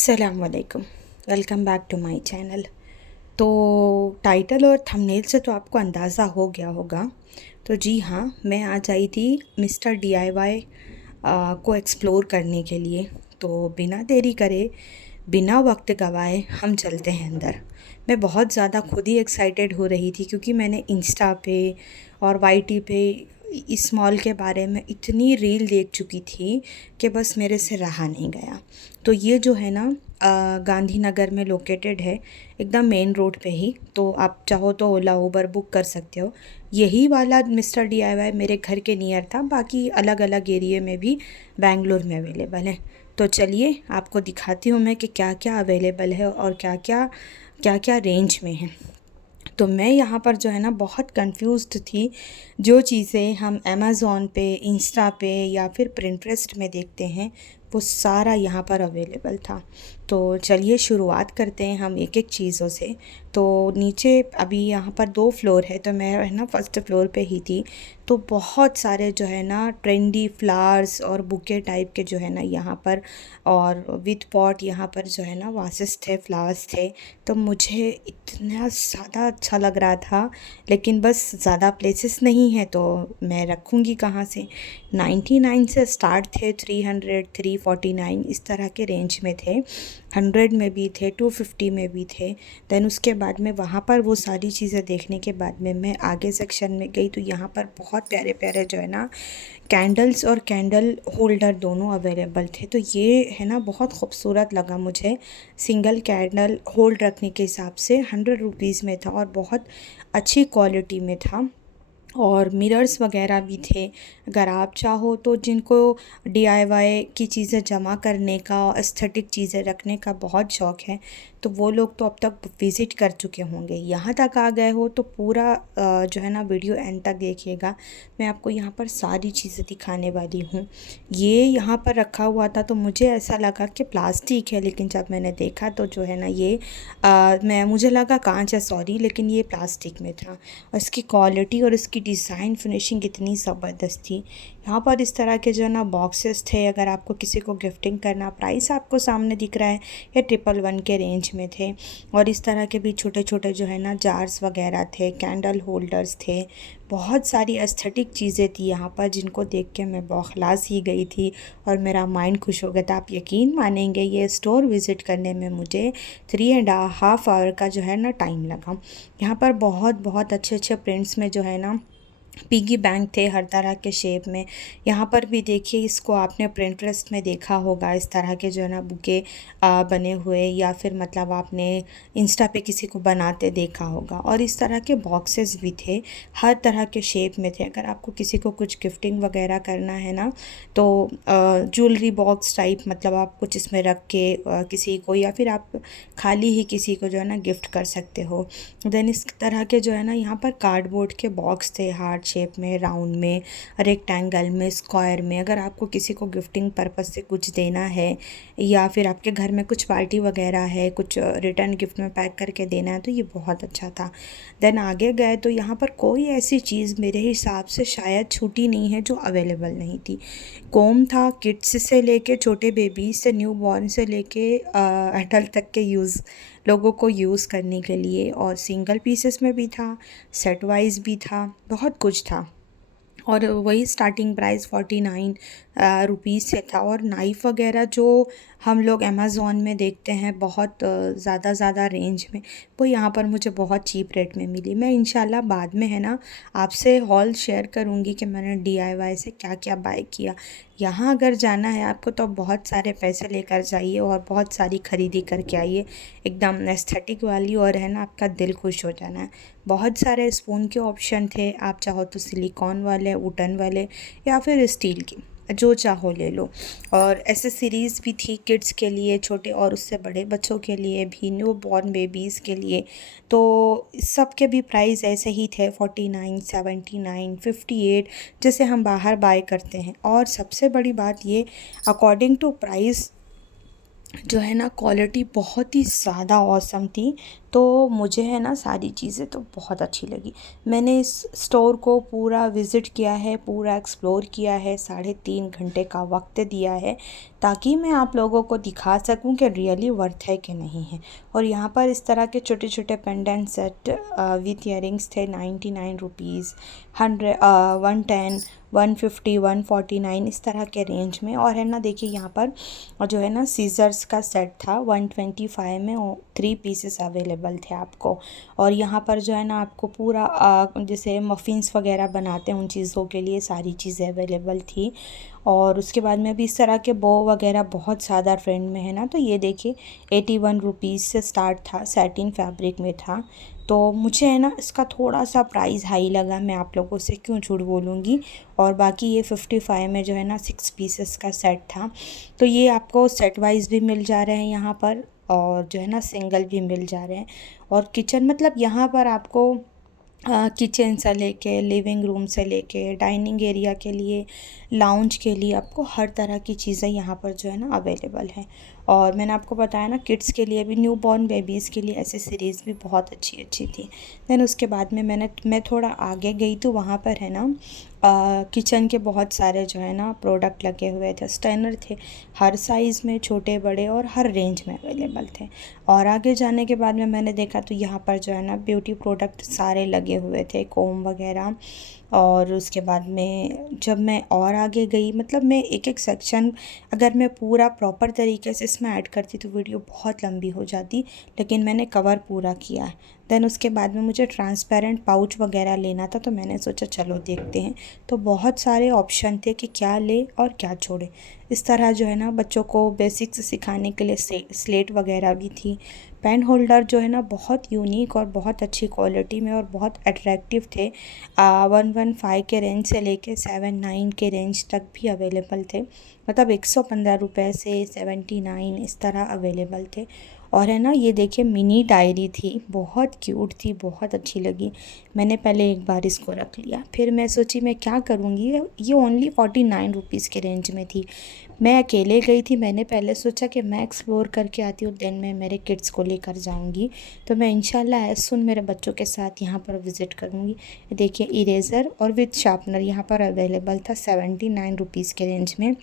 अस्सलामुअलैकुम। Welcome back to my channel. तो title और थंबनेल से तो आपको अंदाज़ा हो गया होगा। तो जी हाँ, मैं आज आई थी मिस्टर डीआईवाई को एक्सप्लोर करने के लिए। तो बिना देरी करे, बिना वक्त गवाए हम चलते हैं अंदर। मैं बहुत ज़्यादा खुद ही एक्साइटेड हो रही थी क्योंकि मैंने इंस्टा पे और वाईटी पे इस मॉल के बारे में इतनी रील देख चुकी थी कि बस मेरे से रहा नहीं गया। तो ये जो है ना, गांधीनगर में लोकेटेड है, एकदम मेन रोड पे ही। तो आप चाहो तो ओला उबर बुक कर सकते हो। यही वाला मिस्टर डीआईवाई मेरे घर के नियर था, बाकी अलग अलग एरिया में भी बेंगलोर में अवेलेबल है। तो चलिए आपको दिखाती हूँ मैं कि क्या क्या अवेलेबल है और क्या क्या रेंज में है। तो मैं यहाँ पर जो है ना बहुत कंफ्यूज्ड थी। जो चीज़ें हम अमेज़ॉन पे, इंस्टा पे या फिर पिंटरेस्ट में देखते हैं, वो सारा यहाँ पर अवेलेबल था। तो चलिए शुरुआत करते हैं हम एक एक चीज़ों से। तो नीचे अभी यहाँ पर 2 फ्लोर है, तो मैं है ना फर्स्ट फ्लोर पे ही थी। तो बहुत सारे जो है ना ट्रेंडी फ्लावर्स और बुके टाइप के जो है ना यहाँ पर, और विथ पॉट यहाँ पर जो है ना वासेस थे, फ्लावर्स थे। तो मुझे इतना ज़्यादा अच्छा लग रहा था, लेकिन बस ज़्यादा प्लेसेस नहीं है तो मैं रखूँगी कहाँ से। 99 से स्टार्ट थे, 300, 349 इस तरह के रेंज में थे। 100 में भी थे, 250 में भी थे। देन उसके बाद में वहाँ पर वो सारी चीज़ें देखने के बाद में मैं आगे सेक्शन में गई, तो यहाँ पर बहुत प्यारे प्यारे जो है ना कैंडल्स और कैंडल होल्डर दोनों अवेलेबल थे। तो ये है ना बहुत खूबसूरत लगा मुझे। सिंगल कैंडल होल्ड रखने के हिसाब से 100 रुपीज़ में था और बहुत अच्छी क्वालिटी में था। और मिरर्स वगैरह भी थे। अगर आप चाहो तो जिनको डीआईवाई की चीज़ें जमा करने का और एस्थेटिक चीज़ें रखने का बहुत शौक़ है, तो वो लोग तो अब तक विज़िट कर चुके होंगे। यहाँ तक आ गए हो तो पूरा जो है ना वीडियो एंड तक देखिएगा। मैं आपको यहाँ पर सारी चीज़ें दिखाने वाली हूँ। ये यहाँ पर रखा हुआ था तो मुझे ऐसा लगा कि प्लास्टिक है, लेकिन जब मैंने देखा तो जो है ना ये मुझे लगा कांच है, सॉरी, लेकिन ये प्लास्टिक में था। और इसकी क्वालिटी और इसकी डिज़ाइन फिनिशिंग इतनी ज़बरदस्त थी। यहाँ पर इस तरह के जो है ना बॉक्सेस थे, अगर आपको किसी को गिफ्टिंग करना, प्राइस आपको सामने दिख रहा है, ये 111 के रेंज में थे। और इस तरह के भी छोटे छोटे जो है ना जार्स वगैरह थे, कैंडल होल्डर्स थे। बहुत सारी एस्थेटिक चीज़ें थी यहाँ पर जिनको देख के मैं बौखला सी गई थी और मेरा माइंड खुश हो गया था। आप यकीन मानेंगे, ये स्टोर विज़िट करने में मुझे 3.5 आवर का जो है ना टाइम लगा। यहाँ पर बहुत बहुत अच्छे अच्छे प्रिंट्स में जो है ना पिगी बैंक थे हर तरह के शेप में। यहाँ पर भी देखिए, इसको आपने पिंटरेस्ट में देखा होगा, इस तरह के जो है ना बुके बने हुए, या फिर मतलब आपने इंस्टा पे किसी को बनाते देखा होगा। और इस तरह के बॉक्सेस भी थे, हर तरह के शेप में थे। अगर आपको किसी को कुछ गिफ्टिंग वगैरह करना है ना, तो ज्वेलरी बॉक्स टाइप, मतलब आप कुछ इसमें रख के किसी को, या फिर आप खाली ही किसी को जो है ना गिफ्ट कर सकते हो। देन इस तरह के जो है ना यहाँ पर कार्डबोर्ड के बॉक्स थे, हार्ट शेप में, राउंड में, रेक्टेंगल में, स्क्वायर में। अगर आपको किसी को गिफ्टिंग पर्पस से कुछ देना है, या फिर आपके घर में कुछ पार्टी वगैरह है, कुछ रिटर्न गिफ्ट में पैक करके देना है, तो ये बहुत अच्छा था। देन आगे गए तो यहाँ पर कोई ऐसी चीज़ मेरे हिसाब से शायद छूटी नहीं है जो अवेलेबल नहीं थी। कोम था, किड्स से लेके छोटे बेबी से, न्यू बॉर्न से लेके एडल्ट तक के लोगों को यूज़ करने के लिए। और सिंगल पीसेस में भी था, सेट वाइज भी था, बहुत कुछ था। और वही स्टार्टिंग प्राइस 49 रुपीज़ से था। और नाइफ़ वगैरह जो हम लोग अमेज़ॉन में देखते हैं बहुत ज़्यादा रेंज में, वो यहाँ पर मुझे बहुत चीप रेट में मिली। मैं इंशाल्लाह बाद में है ना आपसे हॉल शेयर करूँगी कि मैंने डीआईवाई से क्या क्या बाय किया। यहाँ अगर जाना है आपको तो बहुत सारे पैसे लेकर जाइए और बहुत सारी ख़रीदी करके आइए, एकदम एस्थेटिक वाली, और है ना आपका दिल खुश हो जाना है। बहुत सारे स्पून के ऑप्शन थे, आप चाहो तो सिलिकॉन वाले, वुडन वाले, या फिर स्टील की, जो चाहो ले लो। और एसेसरीज़ भी थी किड्स के लिए, छोटे और उससे बड़े बच्चों के लिए भी, न्यू बॉर्न बेबीज़ के लिए। तो सब के भी प्राइस ऐसे ही थे, 49, 79, 58, जैसे हम बाहर बाय करते हैं। और सबसे बड़ी बात ये, अकॉर्डिंग टू प्राइस जो है ना क्वालिटी बहुत ही ज़्यादा ऑसम थी। तो मुझे है ना सारी चीज़ें तो बहुत अच्छी लगी। मैंने इस स्टोर को पूरा विज़िट किया है, पूरा एक्सप्लोर किया है, 3.5 घंटे का वक्त दिया है ताकि मैं आप लोगों को दिखा सकूं कि रियली वर्थ है कि नहीं है। और यहाँ पर इस तरह के छोटे छोटे पेंडेंट सेट विथ ईयरिंग्स थे 99 रुपीज़, 110, 150, 149 इस तरह के रेंज में। और है ना देखिए यहाँ पर जो है ना सीज़र्स का सेट था 125 में, 3 पीसेस अवेलेबल थे आपको। और यहाँ पर जो है ना आपको पूरा जैसे मफ़िन्स वगैरह बनाते हैं उन चीज़ों के लिए सारी चीज़ें अवेलेबल थी। और उसके बाद में भी इस तरह के बो वगैरह बहुत ज़्यादा ट्रेंड में है ना। तो ये देखिए 81 रुपीज़ से स्टार्ट था, सैटिन फैब्रिक में था। तो मुझे है ना इसका थोड़ा सा प्राइस हाई लगा, मैं आप लोगों से क्यों झूठ बोलूँगी। और बाकी ये 55 में जो है ना 6 पीसेस का सेट था। तो ये आपको सेट वाइज भी मिल जा रहे हैं यहाँ पर, और जो है ना सिंगल भी मिल जा रहे हैं। और किचन मतलब यहाँ पर आपको किचन से लेके लिविंग रूम से लेके डाइनिंग एरिया के लिए, लाउंज के लिए आपको हर तरह की चीज़ें यहाँ पर जो है ना अवेलेबल हैं। और मैंने आपको बताया ना किड्स के लिए भी, न्यू बॉर्न बेबीज़ के लिए एसेसरीज़ भी बहुत अच्छी अच्छी थी। देन उसके बाद में मैं थोड़ा आगे गई तो वहाँ पर है ना किचन के बहुत सारे जो है ना प्रोडक्ट लगे हुए थे, स्टैनर थे हर साइज़ में, छोटे बड़े और हर रेंज में अवेलेबल थे। और आगे जाने के बाद में मैंने देखा तो यहाँ पर जो है ना ब्यूटी प्रोडक्ट सारे लगे हुए थे, कोम वगैरह। और उसके बाद में जब मैं और आगे गई, मतलब मैं एक एक सेक्शन अगर मैं पूरा प्रॉपर तरीके से इसमें ऐड करती तो वीडियो बहुत लंबी हो जाती, लेकिन मैंने कवर पूरा किया है। देन उसके बाद में मुझे ट्रांसपेरेंट पाउच वगैरह लेना था, तो मैंने सोचा चलो देखते हैं। तो बहुत सारे ऑप्शन थे कि क्या ले और क्या छोड़े। इस तरह जो है ना बच्चों को बेसिक्स सिखाने के लिए स्लेट वगैरह भी थी। पेन होल्डर जो है ना बहुत यूनिक और बहुत अच्छी क्वालिटी में और बहुत अट्रैक्टिव थे। 115 के रेंज से लेके 79 के रेंज तक भी अवेलेबल थे। मतलब 115 रुपये से 79 इस तरह अवेलेबल थे। और है ना ये देखिए मिनी डायरी थी, बहुत क्यूट थी, बहुत अच्छी लगी। मैंने पहले एक बार इसको रख लिया, फिर मैं सोची मैं क्या करूँगी, ये ओनली 49 रुपीज़ के रेंज में थी। मैं अकेले गई थी, मैंने पहले सोचा कि मैं एक्सप्लोर करके आती हूँ, देन मैं मेरे किड्स को लेकर जाऊँगी। तो मैं इंशाल्लाह एज़ सुन मेरे बच्चों के साथ यहाँ पर विज़िट करूँगी। देखिए इरेज़र और विथ शार्पनर यहाँ पर अवेलेबल था 79 रुपीज़ के रेंज में।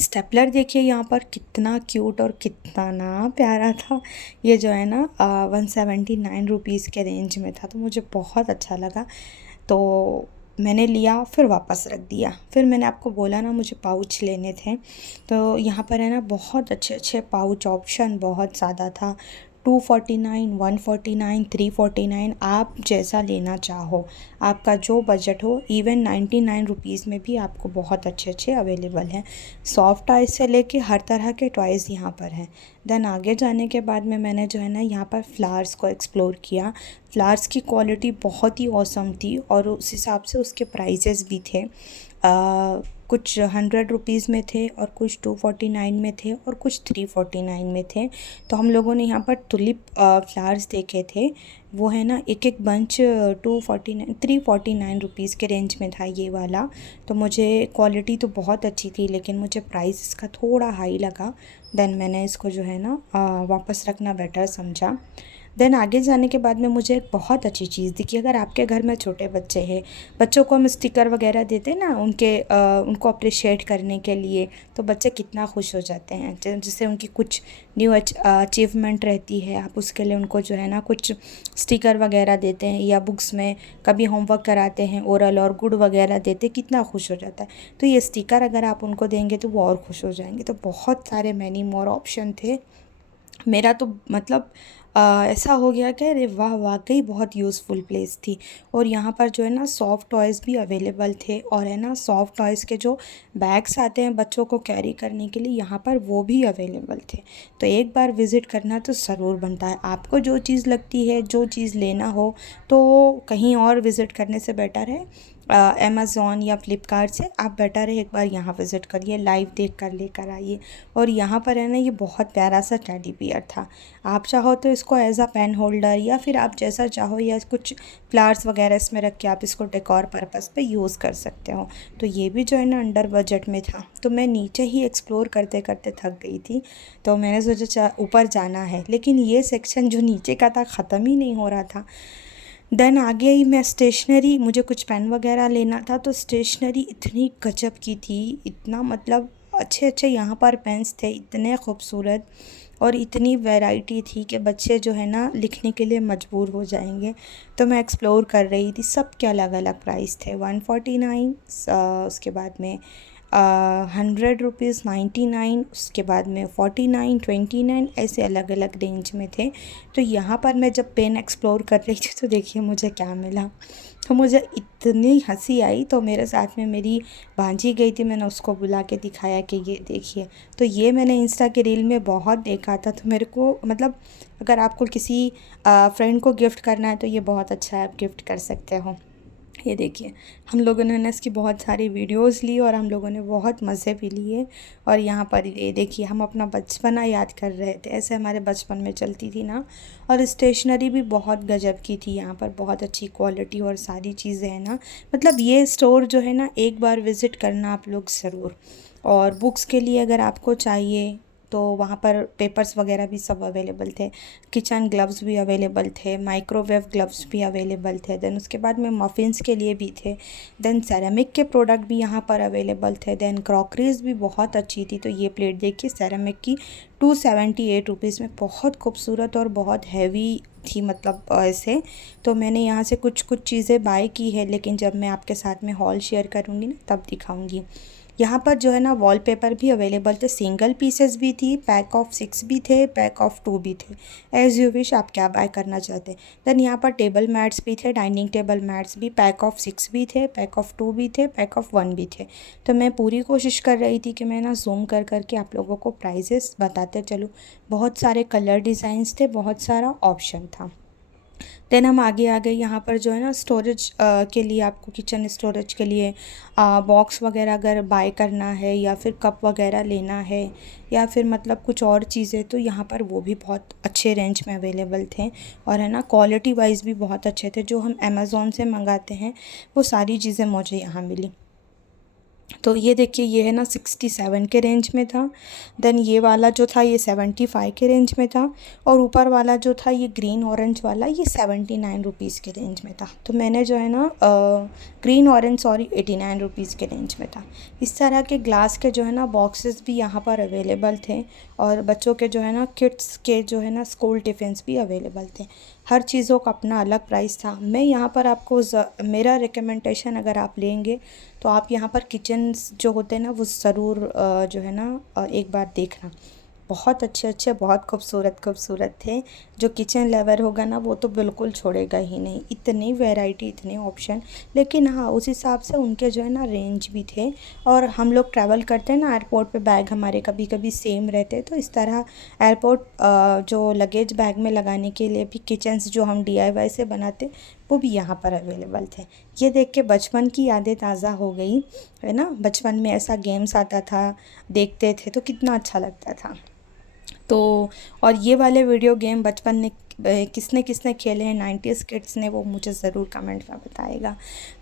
स्टेपलर देखिए यहाँ पर कितना क्यूट और कितना ना प्यारा था। ये जो है ना 179 रुपीज़ के रेंज में था, तो मुझे बहुत अच्छा लगा। तो मैंने लिया, फिर वापस रख दिया। फिर मैंने आपको बोला ना मुझे पाउच लेने थे, तो यहाँ पर है ना बहुत अच्छे अच्छे पाउच ऑप्शन बहुत ज़्यादा था। 249, 149, 349, आप जैसा लेना चाहो, आपका जो बजट हो। इवन 99 रुपीज़ में भी आपको बहुत अच्छे अच्छे अवेलेबल हैं। सॉफ्ट टॉयज़ से लेके हर तरह के टॉयज़ यहाँ पर हैं। देन आगे जाने के बाद में मैंने जो है ना यहाँ पर फ्लावर्स को एक्सप्लोर किया। फ्लावर्स की क्वालिटी बहुत ही ऑसम थी और उस हिसाब से उसके प्राइसेस भी थे। कुछ 100 रुपीज़ में थे और कुछ 249 में थे और कुछ 349 में थे। तो हम लोगों ने यहाँ पर टुलिप फ्लावर्स देखे थे, वो है ना एक एक बंच 249 349 रुपीज़ के रेंज में था ये वाला। तो मुझे क्वालिटी तो बहुत अच्छी थी, लेकिन मुझे प्राइस इसका थोड़ा हाई लगा। देन मैंने इसको जो है ना वापस रखना बेटर समझा। देन आगे जाने के बाद में मुझे एक बहुत अच्छी चीज़ दिखी। अगर आपके घर में छोटे बच्चे हैं, बच्चों को हम स्टिकर वगैरह देते हैं ना उनको अप्रिशिएट करने के लिए, तो बच्चे कितना खुश हो जाते हैं। जैसे उनकी कुछ न्यू अचीवमेंट रहती है, आप उसके लिए उनको जो है ना कुछ स्टिकर वगैरह देते हैं, या बुक्स में कभी होमवर्क कराते हैं ओरल और गुड वगैरह देते, कितना खुश हो जाता है। तो ये स्टिकर अगर आप उनको देंगे तो वो और खुश हो जाएंगे। तो बहुत सारे मैनी मोर ऑप्शन थे। मेरा तो मतलब ऐसा हो गया कि अरे वाह, वाकई बहुत यूज़फुल प्लेस थी। और यहाँ पर जो है ना सॉफ्ट टॉयज़ भी अवेलेबल थे, और है ना सॉफ्ट टॉयज़ के जो बैग्स आते हैं बच्चों को कैरी करने के लिए, यहाँ पर वो भी अवेलेबल थे। तो एक बार विज़िट करना तो ज़रूर बनता है। आपको जो चीज़ लगती है, जो चीज़ लेना हो, तो कहीं और विज़िट करने से बेटर है अमेज़ॉन या फ़्लिपकार्ट से, आप बेटर है एक बार यहाँ विज़िट करिए, लाइव देख कर लेकर आइए। और यहाँ पर है ना, ये बहुत प्यारा सा टेडी बियर था। आप चाहो तो इसको एज अ पेन होल्डर या फिर आप जैसा चाहो, या कुछ फ्लावर्स वगैरह इसमें रख के आप इसको डेकोर पर्पस पे यूज़ कर सकते हो। तो ये भी जो है ना अंडर बजट में था। तो मैं नीचे ही एक्सप्लोर करते करते थक गई थी, तो मैंने सोचा ऊपर जाना है, लेकिन ये सेक्शन जो नीचे का था ख़त्म ही नहीं हो रहा था। देन आगे ही मैं स्टेशनरी, मुझे कुछ पेन वगैरह लेना था, तो स्टेशनरी इतनी गजब की थी, इतना मतलब अच्छे अच्छे यहाँ पर पेन्स थे, इतने खूबसूरत, और इतनी वैरायटी थी कि बच्चे जो है ना लिखने के लिए मजबूर हो जाएंगे। तो मैं एक्सप्लोर कर रही थी, सब के अलग अलग प्राइस थे। 149, उसके बाद में 100 रुपीज़, 99, उसके बाद में 49, 29, ऐसे अलग अलग रेंज में थे। तो यहाँ पर मैं जब पेन एक्सप्लोर कर रही थी तो देखिए मुझे क्या मिला। तो मुझे इतनी हंसी आई, तो मेरे साथ में मेरी भांजी गई थी, मैंने उसको बुला के दिखाया कि ये देखिए। तो ये मैंने इंस्टा के रील में बहुत देखा था, तो मेरे को मतलब अगर आपको किसी फ्रेंड को गिफ्ट करना है तो ये बहुत अच्छा है, आप गिफ्ट कर सकते हो। ये देखिए, हम लोगों ने ना इसकी बहुत सारी वीडियोस ली और हम लोगों ने बहुत मज़े भी लिए। और यहाँ पर ये देखिए, हम अपना बचपना याद कर रहे थे, ऐसे हमारे बचपन में चलती थी ना। और स्टेशनरी भी बहुत गजब की थी, यहाँ पर बहुत अच्छी क्वालिटी और सारी चीज़ें हैं ना। मतलब ये स्टोर जो है ना, एक बार विज़िट करना आप लोग ज़रूर। और बुक्स के लिए अगर आपको चाहिए तो वहाँ पर पेपर्स वगैरह भी सब अवेलेबल थे। किचन ग्लव्स भी अवेलेबल थे, माइक्रोवेव ग्लव्स भी अवेलेबल थे। देन उसके बाद में मफ़िन्स के लिए भी थे। देन सेरेमिक के प्रोडक्ट भी यहाँ पर अवेलेबल थे। देन क्रॉकरीज भी बहुत अच्छी थी। तो ये प्लेट देखिए सेरेमिक की 278 रुपीज़ में, बहुत खूबसूरत और बहुत हैवी थी, मतलब ऐसे। तो मैंने यहाँ से कुछ कुछ चीज़ें बाय की है, लेकिन जब मैं आपके साथ में हॉल शेयर करूँगी ना तब दिखाऊँगी। यहाँ पर जो है ना वॉलपेपर भी अवेलेबल थे, सिंगल पीसेस भी थी, पैक ऑफ 6 भी थे, पैक ऑफ 2 भी थे, एज़ यू विश आप क्या बाय करना चाहते हैं। देन यहाँ पर टेबल मैट्स भी थे, डाइनिंग टेबल मैट्स भी, पैक ऑफ 6 भी थे, पैक ऑफ 2 भी थे, पैक ऑफ 1 भी थे। तो मैं पूरी कोशिश कर रही थी कि मैं ना जूम कर करके आप लोगों को प्राइजेस बताते चलूँ। बहुत सारे कलर डिज़ाइंस थे, बहुत सारा ऑप्शन था। देन हम आगे आ गए, यहाँ पर जो है ना स्टोरेज के लिए, आपको किचन स्टोरेज के लिए बॉक्स वगैरह अगर बाय करना है, या फिर कप वगैरह लेना है, या फिर मतलब कुछ और चीज़ें, तो यहाँ पर वो भी बहुत अच्छे रेंज में अवेलेबल थे। और है ना क्वालिटी वाइज भी बहुत अच्छे थे, जो हम अमेज़ोन से मंगाते हैं वो सारी चीज़ें मुझे यहाँ मिली। तो ये देखिए, ये है ना 67 के रेंज में था। देन ये वाला जो था ये 75 के रेंज में था। और ऊपर वाला जो था ये ग्रीन ऑरेंज वाला, ये 79 रुपीज़ के रेंज में था। तो मैंने जो है ना ग्रीन ऑरेंज, सॉरी, 89 रुपीज़ के रेंज में था। इस तरह के ग्लास के जो है ना बॉक्सेस भी यहाँ पर अवेलेबल थे। और बच्चों के जो है ना किड्स के जो है ना स्कूल टिफ़िन्स भी अवेलेबल थे। हर चीज़ों का अपना अलग प्राइस था। मैं यहाँ पर आपको मेरा रिकमेंडेशन, अगर आप लेंगे तो आप यहाँ पर किचन्स जो होते हैं ना वो ज़रूर जो है ना एक बार देखना। बहुत अच्छे अच्छे, बहुत खूबसूरत खूबसूरत थे। जो किचन लवर होगा ना वो तो बिल्कुल छोड़ेगा ही नहीं, इतनी वैरायटी, इतने ऑप्शन। लेकिन हाँ, उस हिसाब से उनके जो है ना रेंज भी थे। और हम लोग ट्रैवल करते हैं ना एयरपोर्ट पे, बैग हमारे कभी कभी सेम रहते हैं, तो इस तरह एयरपोर्ट जो लगेज बैग में लगाने के लिए भी किचन्स जो हम DIY से बनाते, वो भी यहाँ पर अवेलेबल थे। ये देख के बचपन की यादें ताज़ा हो गई, है ना। बचपन में ऐसा गेम्स आता था, देखते थे तो कितना अच्छा लगता था। तो और ये वाले वीडियो गेम बचपन में किसने किसने खेले हैं 90s किड्स ने, वो मुझे ज़रूर कमेंट में बताएगा।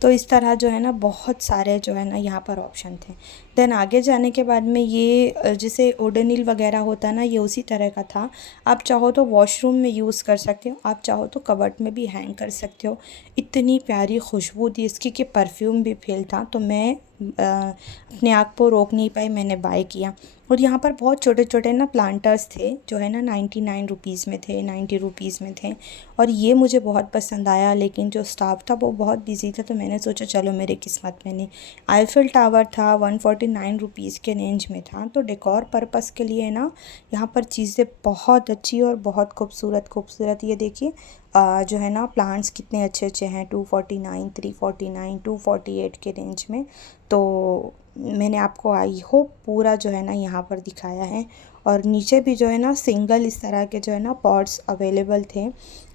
तो इस तरह जो है ना बहुत सारे जो है ना यहाँ पर ऑप्शन थे। देन आगे जाने के बाद में ये जैसे ओडोनिल वगैरह होता है ना, ये उसी तरह का था। आप चाहो तो वॉशरूम में यूज़ कर सकते हो, आप चाहो तो कबर्ड में भी हैंग कर सकते हो। इतनी प्यारी खुशबू थी इसकी कि परफ्यूम भी फील था। तो मैं अपने आप को रोक नहीं पाई, मैंने बाय किया। और यहाँ पर बहुत छोटे छोटे ना प्लांटर्स थे, जो है ना 99 रुपीज़ में थे, 90 रुपीज़ में थे। और ये मुझे बहुत पसंद आया, लेकिन जो स्टाफ था वो बहुत बिजी था, तो मैंने सोचा चलो मेरे किस्मत में नहीं। आईफिल टावर था, 149 रुपीज़ के रेंज में था। तो डेकोर पर्पस के लिए ना यहाँ पर चीज़ें बहुत अच्छी और बहुत खूबसूरत खूबसूरत। ये देखिए जो है ना प्लांट्स कितने अच्छे अच्छे हैं, 249, 349, 248 के रेंज में। तो मैंने आपको आई होप पूरा जो है ना यहाँ पर दिखाया है। और नीचे भी जो है ना सिंगल इस तरह के जो है ना पॉट्स अवेलेबल थे।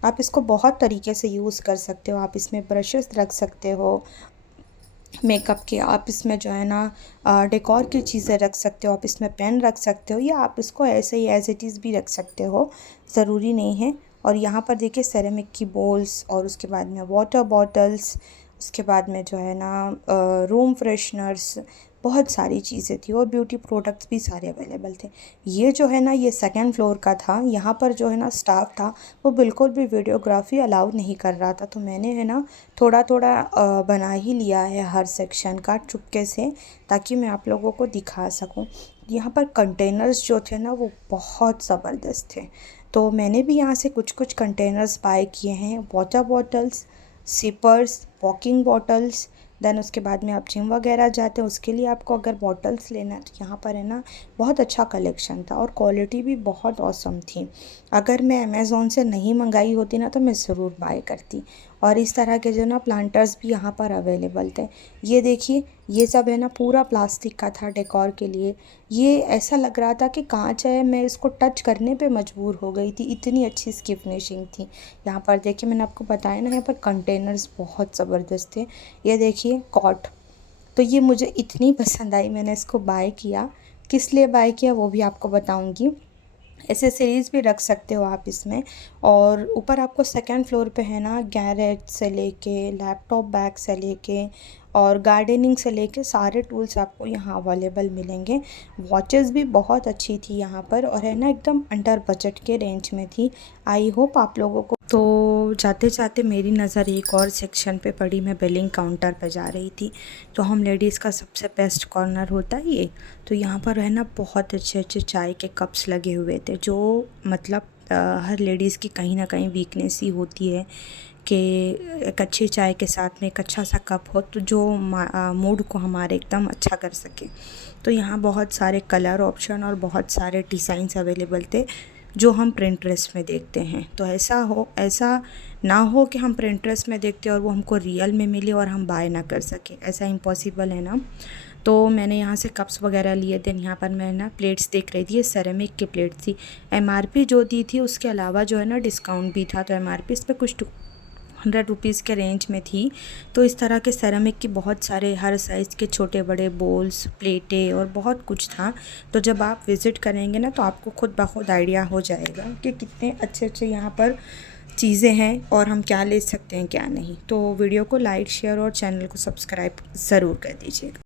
आप इसको बहुत तरीके से यूज़ कर सकते हो, आप इसमें ब्रशेस रख सकते हो, मेकअप के, आप इसमें जो है ना डेकोर की चीज़ें रख सकते हो, आप इसमें पेन रख सकते हो, या आप इसको ऐसे ही एज़ इट इज़ भी रख सकते हो, ज़रूरी नहीं है। और यहाँ पर देखिए सेरेमिक की बोल्स, और उसके बाद में वाटर बॉटल्स, उसके बाद में जो है ना रूम फ्रेशनर्स, बहुत सारी चीज़ें थी, और ब्यूटी प्रोडक्ट्स भी सारे अवेलेबल थे। ये जो है ना ये सेकंड फ्लोर का था। यहाँ पर जो है ना स्टाफ था वो बिल्कुल भी वीडियोग्राफी अलाउ नहीं कर रहा था, तो मैंने है ना थोड़ा थोड़ा बना ही लिया है हर सेक्शन का चुपके से, ताकि मैं आप लोगों को दिखा सकूं। यहाँ पर कंटेनर्स जो थे ना वो बहुत ज़बरदस्त थे, तो मैंने भी यहाँ से कुछ कुछ कंटेनर्स बाय किए हैं। Water bottles, sippers, walking bottles, then उसके बाद में आप जिम वगैरह जाते हैं उसके लिए आपको अगर बॉटल्स लेना है तो यहाँ पर है ना बहुत अच्छा कलेक्शन था, और क्वालिटी भी बहुत ऑसम थी। अगर मैं अमेज़ोन से नहीं मंगाई होती ना तो मैं ज़रूर बाय करती। और इस तरह के जो ना प्लांटर्स भी यहाँ पर अवेलेबल थे। ये देखिए, ये सब है ना पूरा प्लास्टिक का था डेकोर के लिए। ये ऐसा लग रहा था कि कांच है, मैं इसको टच करने पे मजबूर हो गई थी, इतनी अच्छी इसकी फिनिशिंग थी। यहाँ पर देखिए मैंने आपको बताया ना, यहाँ पर कंटेनर्स बहुत ज़बरदस्त थे। ये देखिए कॉट, तो ये मुझे इतनी पसंद आई, मैंने इसको बाय किया। किस लिए बाय किया वो भी आपको बताऊंगी। एसेसरीज़ भी रख सकते हो आप इसमें। और ऊपर आपको सेकंड फ्लोर पे है ना गैरेज से लेके लैपटॉप बैग से लेके और गार्डनिंग से लेके सारे टूल्स आपको यहाँ अवेलेबल मिलेंगे। वॉचेस भी बहुत अच्छी थी यहाँ पर, और है ना एकदम अंडर बजट के रेंज में थी। आई होप आप लोगों को। तो जाते जाते मेरी नज़र एक और सेक्शन पे पड़ी, मैं बिलिंग काउंटर पे जा रही थी। तो हम लेडीज़ का सबसे बेस्ट कॉर्नर होता है ये। तो यहाँ पर है ना बहुत अच्छे अच्छे चाय के कप्स लगे हुए थे, जो मतलब हर लेडीज़ की कहीं ना कहीं वीकनेस ही होती है कि एक अच्छी चाय के साथ में एक अच्छा सा कप हो तो जो मूड को हमारे एकदम अच्छा कर सके। तो यहाँ बहुत सारे कलर ऑप्शन और बहुत सारे डिज़ाइंस अवेलेबल थे जो हम प्रिंटरेस्ट में देखते हैं। तो ऐसा ना हो कि हम प्रिंटरेस्ट में देखते और वो हमको रियल में मिले और हम बाय ना कर सके, ऐसा इम्पॉसिबल है ना। तो मैंने यहाँ से कप्स वगैरह लिए थे। यहाँ पर मैं ना प्लेट्स देख रही थी, ये सेरेमिक की प्लेट थी। एमआरपी जो दी थी उसके अलावा जो है ना डिस्काउंट भी था, तो एमआरपी इस पर कुछ 100 रुपीज़ के रेंज में थी। तो इस तरह के सेरेमिक की बहुत सारे हर साइज़ के छोटे बड़े बोल्स, प्लेटें और बहुत कुछ था। तो जब आप विज़िट करेंगे ना तो आपको खुद ब खुद आइडिया हो जाएगा कि कितने अच्छे अच्छे यहाँ पर चीज़ें हैं और हम क्या ले सकते हैं क्या नहीं। तो वीडियो को लाइक, शेयर और चैनल को सब्सक्राइब ज़रूर कर दीजिएगा।